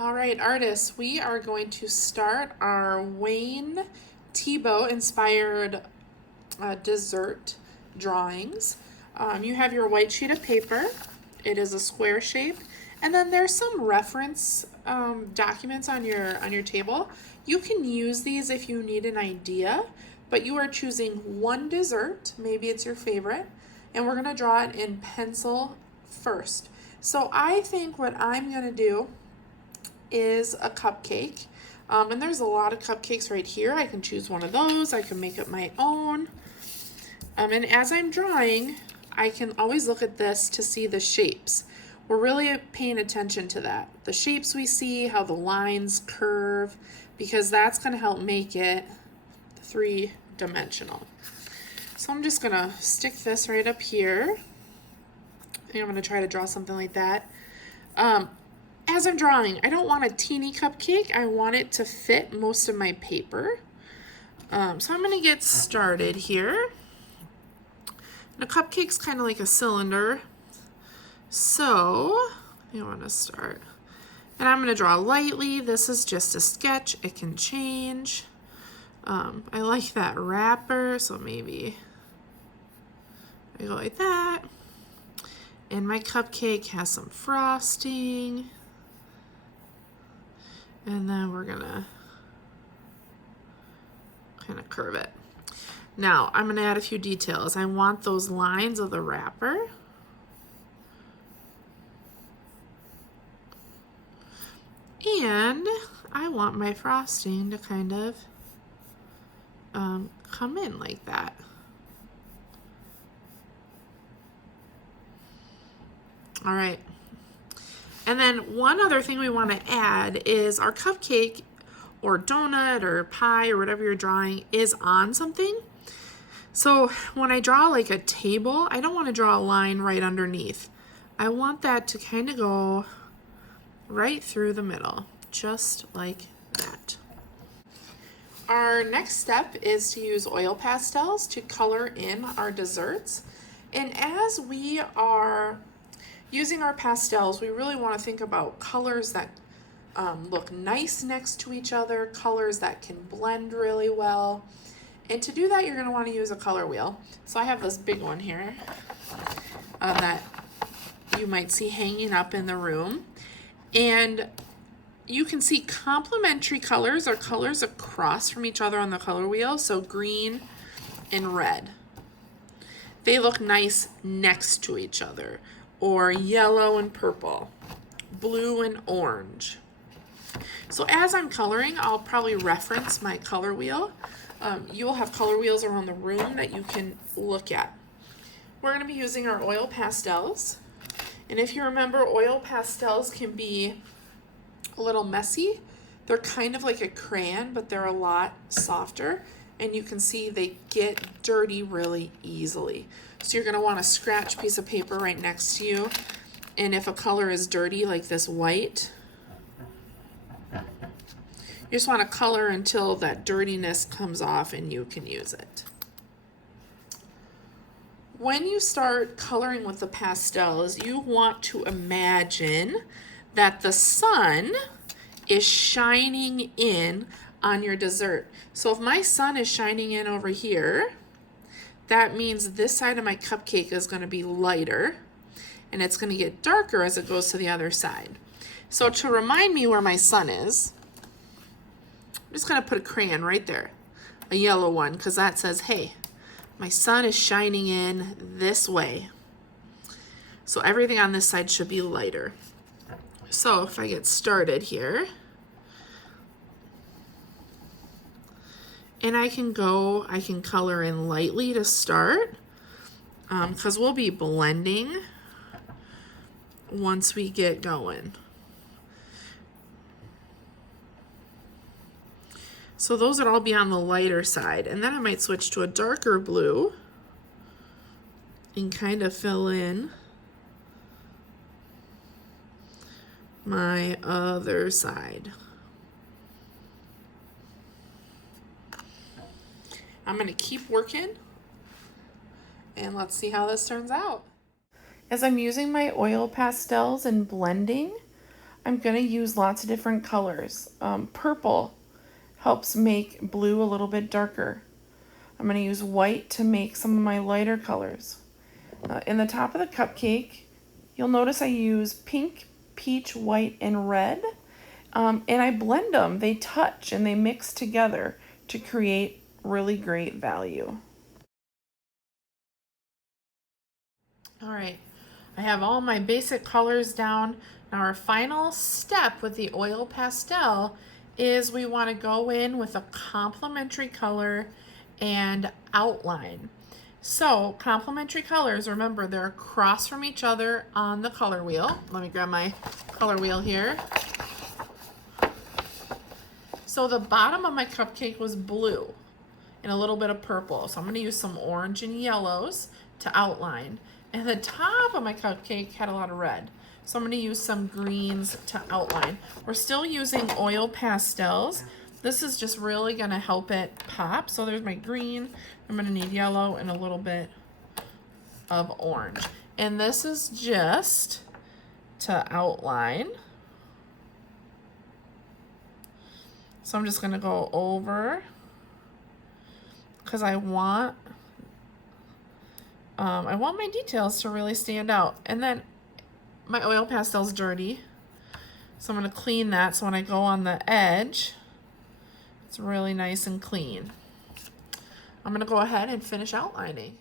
All right, artists, we are going to start our Wayne Thiebaud inspired dessert drawings. You have your white sheet of paper. It is a square shape, and then there's some reference documents on your table. You can use these if you need an idea, but you are choosing one dessert. Maybe it's your favorite, and we're gonna draw it in pencil first. So I think what I'm gonna do is a cupcake. And there's a lot of cupcakes right here. I can choose one of those. I can make it my own. And as I'm drawing, I can always look at this to see the shapes. We're really paying attention to that. The shapes we see, how the lines curve, because that's going to help make it three-dimensional. So I'm just going to stick this right up here. And I'm going to try to draw something like that. As I'm drawing, I don't want a teeny cupcake. I want it to fit most of my paper. So I'm going to get started here. And a cupcake's kind of like a cylinder. So I want to start. And I'm going to draw lightly. This is just a sketch. It can change. I like that wrapper, so maybe I go like that. And my cupcake has some frosting. And then we're gonna kind of curve it. Now I'm gonna add a few details. I want those lines of the wrapper. And I want my frosting to kind of come in like that. All right. And then one other thing we want to add is our cupcake or donut or pie or whatever you're drawing is on something. So when I draw like a table, I don't want to draw a line right underneath. I want that to kind of go right through the middle, just like that. Our next step is to use oil pastels to color in our desserts. And as we are using our pastels, we really want to think about colors that look nice next to each other, colors that can blend really well. And to do that, you're going to want to use a color wheel. So I have this big one here that you might see hanging up in the room. And you can see complementary colors or colors across from each other on the color wheel. So green and red. They look nice next to each other. Or yellow and purple, blue and orange. So as I'm coloring, I'll probably reference my color wheel. You will have color wheels around the room that you can look at. We're going to be using our oil pastels. And if you remember, oil pastels can be a little messy. They're kind of like a crayon, but they're a lot softer. And you can see they get dirty really easily. So you're going to want a scratch piece of paper right next to you. And if a color is dirty, like this white, you just want to color until that dirtiness comes off and you can use it. When you start coloring with the pastels, you want to imagine that the sun is shining in on your dessert. So if my sun is shining in over here, that means this side of my cupcake is going to be lighter and it's going to get darker as it goes to the other side. So to remind me where my sun is, I'm just going to put a crayon right there, a yellow one, because that says, hey, my sun is shining in this way. So everything on this side should be lighter. So if I get started here, and I can color in lightly to start, because we'll be blending once we get going. So those would all be on the lighter side. And then I might switch to a darker blue and kind of fill in my other side. I'm going to keep working and let's see how this turns out. As I'm using my oil pastels and blending, I'm going to use lots of different colors. Purple helps make blue a little bit darker. I'm going to use white to make some of my lighter colors. In the top of the cupcake, you'll notice I use pink, peach, white, and red. And I blend them. They touch and they mix together to create really great value. All right, I have all my basic colors down. Now our final step with the oil pastel is we want to go in with a complementary color and outline. So complementary colors, remember they're across from each other on the color wheel. Let me grab my color wheel here. So the bottom of my cupcake was blue and a little bit of purple. So I'm going to use some orange and yellows to outline. And the top of my cupcake had a lot of red. So I'm going to use some greens to outline. We're still using oil pastels. This is just really going to help it pop. So there's my green. I'm going to need yellow and a little bit of orange. And this is just to outline. So I'm just going to go over because I want my details to really stand out. And then my oil pastel's dirty, so I'm going to clean that so when I go on the edge, it's really nice and clean. I'm going to go ahead and finish outlining.